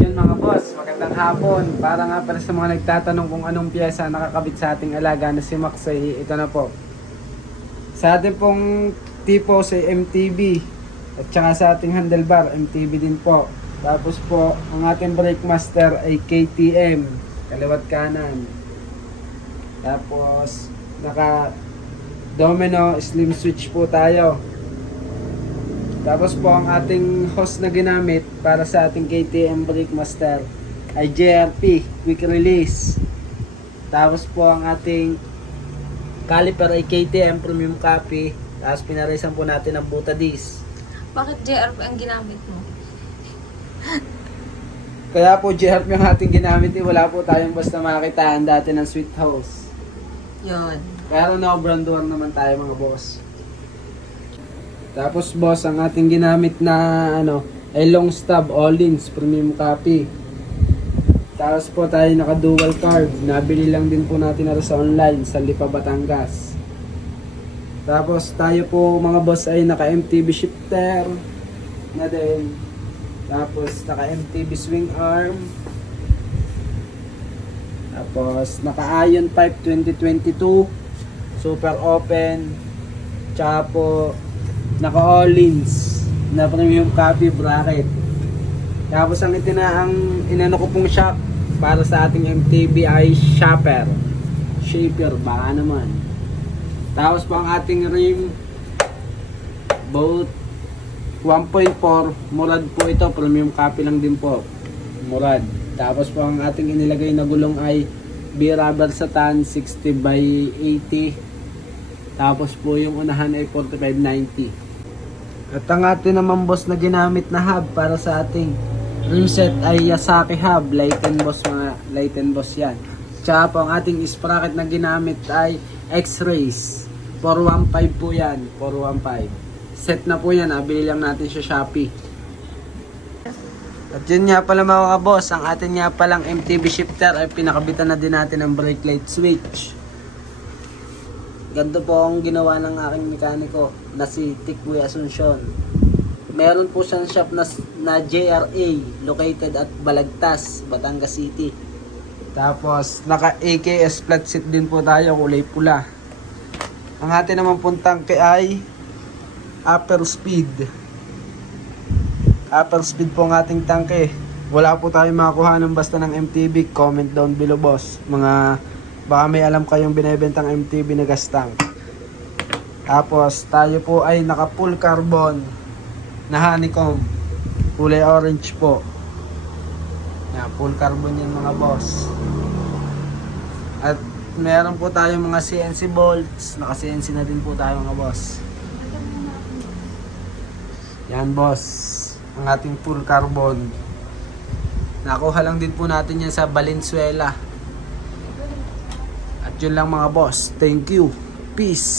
Yun mga boss, magandang hapon. Para nga pala sa mga nagtatanong kung anong piyesa nakakabit sa ating alaga na si Maxay, ito na po. Sa ating pong tipo sa MTB at saka sa ating handlebar, MTB din po. Tapos po, ang ating brake master ay KTM, kaliwat kanan. Tapos, naka domino slim switch po tayo. Tapos po ang ating hose na ginamit para sa ating KTM brake master ay JRP quick release. Tapos po ang ating caliper ay KTM premium copy. Tapos pinarisan po natin ang buta disc. Bakit JRP ang ginamit mo? Kaya po JRP yung ating ginamit, wala po tayong basta makitaan dati ng sweet hose. Yun. Pero no brand door naman tayo mga boss. Tapos boss, ang ating ginamit na ay long stub Ollins premium copy. Tapos po tayo naka dual carb. Nabili lang din po natin na sa online sa Lipa, Batangas. Tapos tayo po mga boss ay naka MTB shifter na din. Tapos naka MTB swing arm. Tapos naka iron pipe 2022 super open. Tsaka po naka Ollins na premium copy bracket. Tapos ang inano ko pong shock para sa ating MTB ay shaper baka naman. Tapos po ang ating rim both 1.4 Murad po ito, premium copy lang din po, Murad. Tapos po ang ating inilagay na gulong ay B-rubber Satan 60 by 80. Tapos po yung unahan ay 4590. At ang atin naman boss na ginamit na hub para sa ating rim set ay Yasaki hub, Lighten Boss, mga Lighten Boss yan. Tsaka po ang ating sprocket na ginamit ay X-Rays 415 po yan, 415. Set na po yan, bili lang natin sa Shopee. At yun nga pala mga boss, ang atin nga palang MTB shifter ay pinakabitan na din natin ng brake light switch. Ganito po ang ginawa ng aking mekaniko na si Tikboy Asuncion. Meron po siyang shop na JRA located at Balagtas, Batangas City. Tapos naka AKS flat seat din po tayo, kulay pula. Ang atin naman pong tangke ay upper speed. Upper speed po ang ating tangke. Wala po tayong makakuha ng basta ng MTB. Comment down below boss. Baka may alam kayong binibentang MTB na gas tank. Tapos tayo po ay naka full carbon na honeycomb. Kulay orange po. Full carbon yan mga boss. At meron po tayong mga CNC bolts. Naka CNC na din po tayo mga boss. Yan boss, ang ating full carbon. Nakuha lang din po natin yan sa Valenzuela. At yun lang mga boss. Thank you. Peace.